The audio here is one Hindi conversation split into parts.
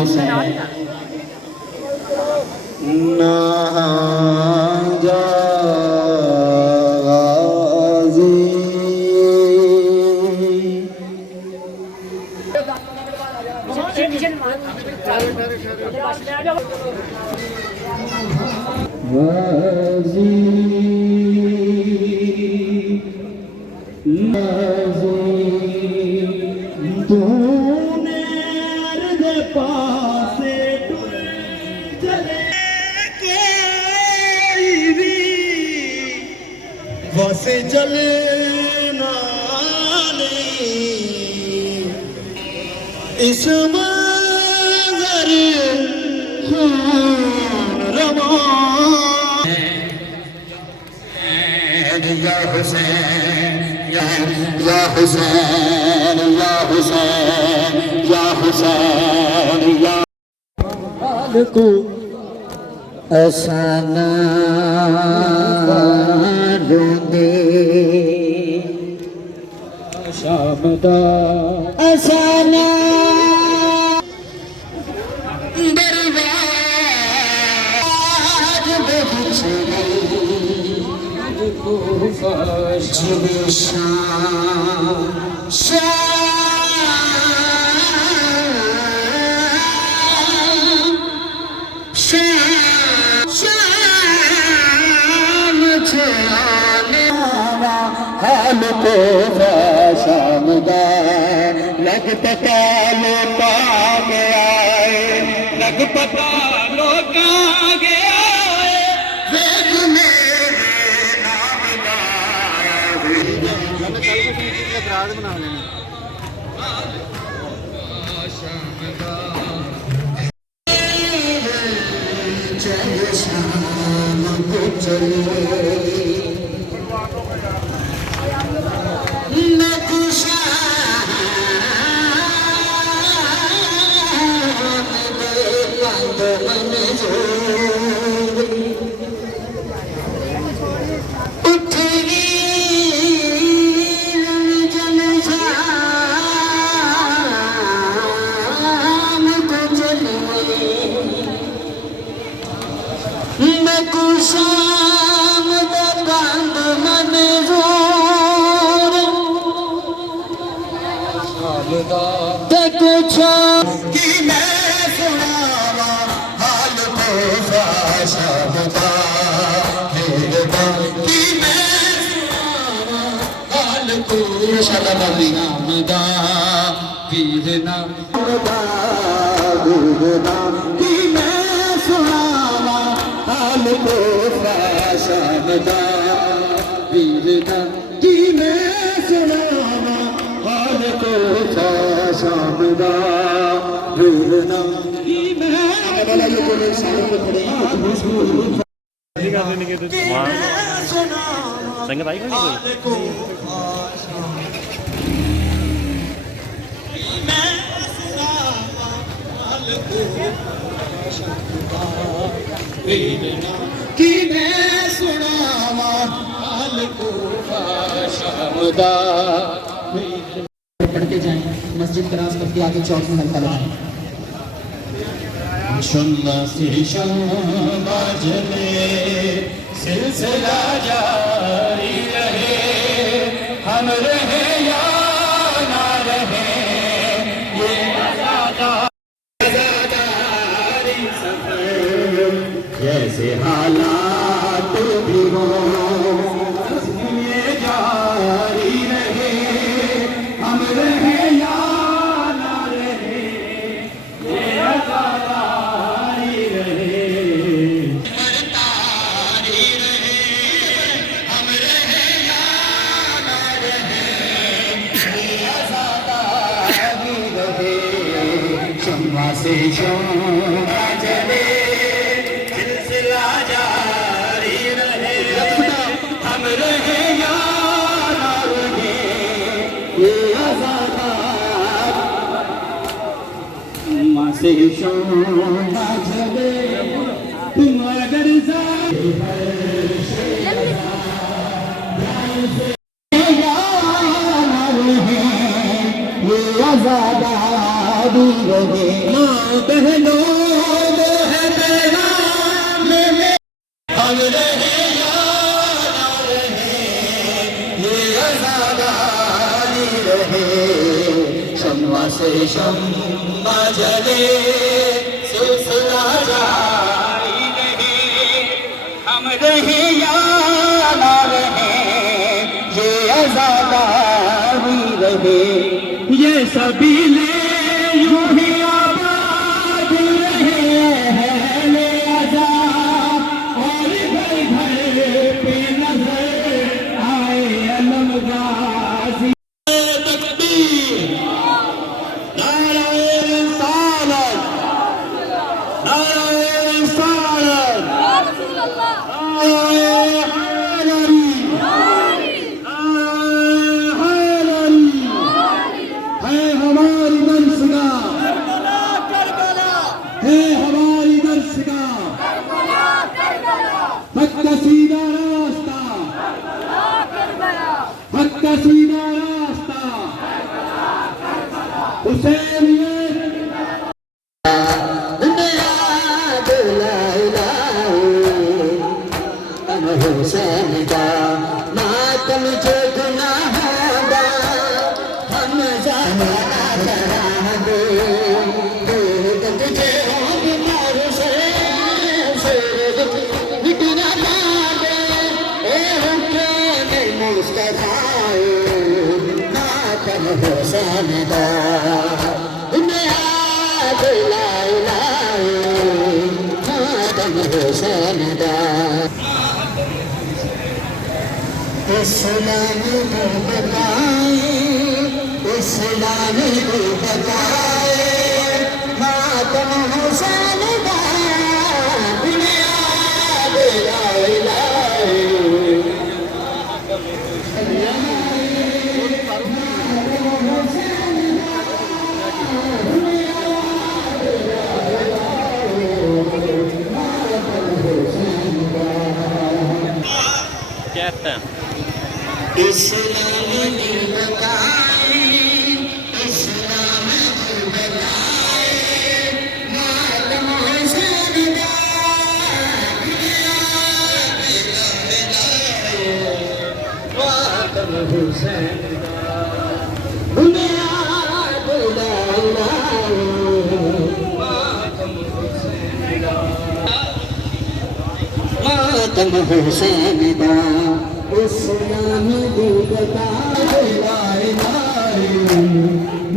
हुसैन ना गाजी तूने अर्ज़ पासे टुर चले कोई भी वसे चलना नहीं इस मंज़र रवा या हुसैन या हुसैन या हुसैन या हुसैन या को असाना ढूंढे शाम दा असाना हाल को शाम दा लग पता लोका गया लग पता लोका गया बना लेना संगत आई कोई पढ़ते जाएं मस्जिद क्रॉस करके आगे चौक में हल्का लगाएं शम्मा से शम्मा जले सिलसिला जारी रहे हम रहे या ना रहे ये आज़ादारी सफर जैसे हालात भी हो ये जारी रहे हम रहे या ना रहे ये आज़ादारी रहे मरतारी रहे हम रहे या ना रहे ये आज़ादारी रहे शम्मा से शम्मा जले सिलसिला जारी रहे हम रहे या ना रहे ये आज़ादारी से शम्मा जले तुम अगर भी रहे। माँ बहनों वो है पैगाम में, हम रहे या ना रहे, ये आज़ादी रहे। शम्मा से शम्मा जले, सिलसिला जारी रहे। हम रहे या ना रहे, ये आज़ादी रहे। ये सबीले यूं ही आबाद रहे हैं ले आज़ाद, और घर घर पे नजर आए अलम गाज़ी। तकबीर, नाराए रिसालत, नाराए रिसालत, नाराए हैदरी, है हमारी दर्शगाह, है हमारी दर्शगाह। हक का सीधा रास्ता, हक का सीधा रास्ता, हुसैनियत। हुसैन का मातम जो गुनाह दा, हम जाना करा दे। तुझे बीमार से बिना दे, ए हुक्म मुस्तफा मातम हुसैन दा। मातम हुसैन दा। इस्लाम को बताए, इस्लाम को बताए, मातम हुसैन दा। बुनियाद ला इलाहा कैप्टन इस्लाम की बताए, इस्लाम की बताए, मातम हुसैन दा। मातम हुसैन दा। बुनियाद ला इलाहा, मातम हुसैन दा। मातम हुसैन दा। इस्लाम की बताए, ला इलाहा,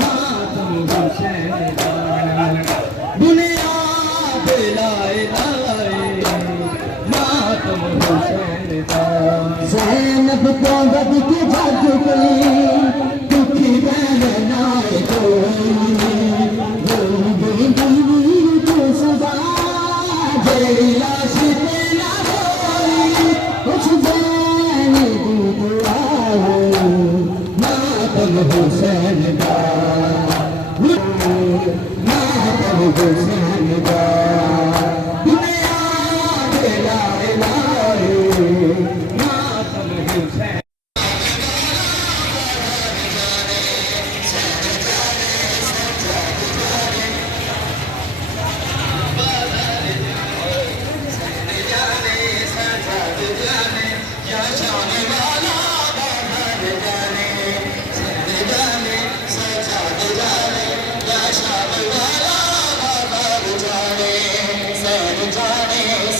मातम हुसैन दा। बुनियाद ला इलाहा, मातम हुसैन दा। ज़ैनब को बद के जग गई, दुखी बहन नाए कोई, रोंदी गई तो सदा, जेरी लाश पे ना रोई, कुछ ज़ैन दी दुआ हो, मातम हुसैन दा। मातम हुसैन दा। बुनियाद ला इलाहा, मातम हुसैन।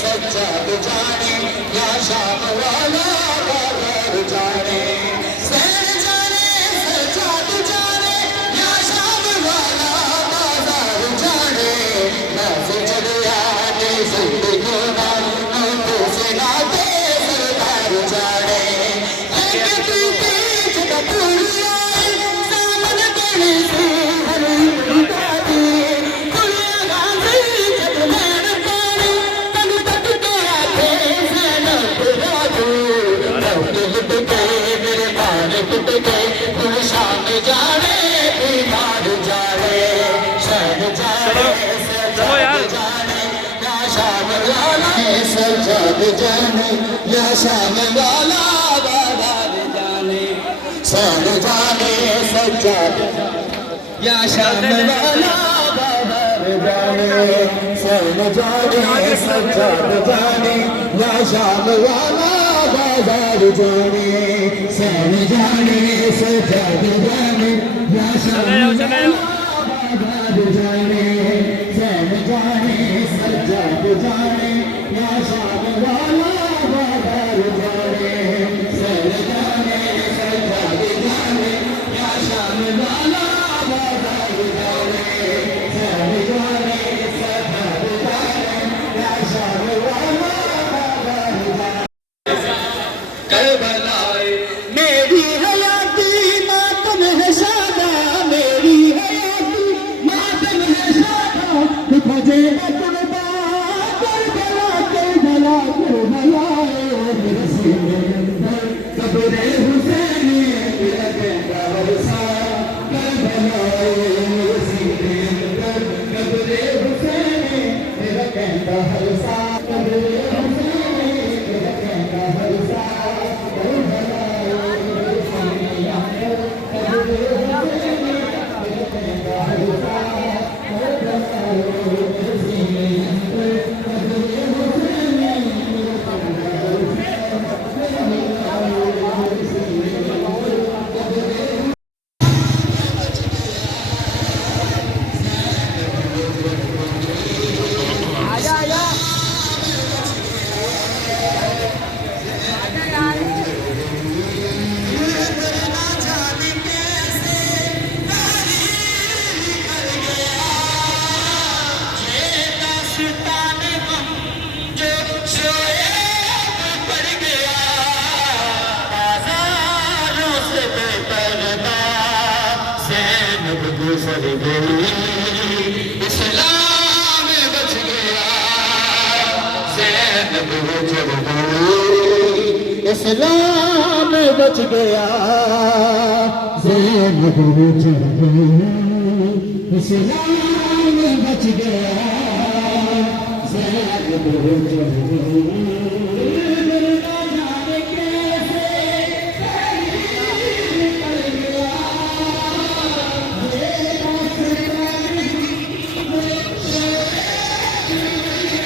सजाद जाने या शाम वाला बाबा जाने, सर जाने सजाद या शाम वाला बाहर जाने सैन जाने सज्जाद जाने या शाम वाला बाजार जाने सैन जाने सज्जाद जाने या शाम बाजार जाने सैन जाने सज्जाद जाने या शाम वाला बाजार जाने सैन जाने सज्जाद जाने या शाम वाला बाजार जाने सैन जाने सज्जाद जाने या शाम वाला बाजार जाने करबलाए मेरी हयाती मातम है शादा मेरी हयाती मातम है शादा खोजे करबला करबला करबला करबला कब्रे हुसैन मेरा कहता वरसा करबला कब्रे हुसैन मेरा कहता वरसा कब्रे हुसैन मेरा कहता वरसा इस्लाम बच गया इस्लाम बच गया ज़ैनब बच गई इस्लाम बच गया ज़ैनब बच गई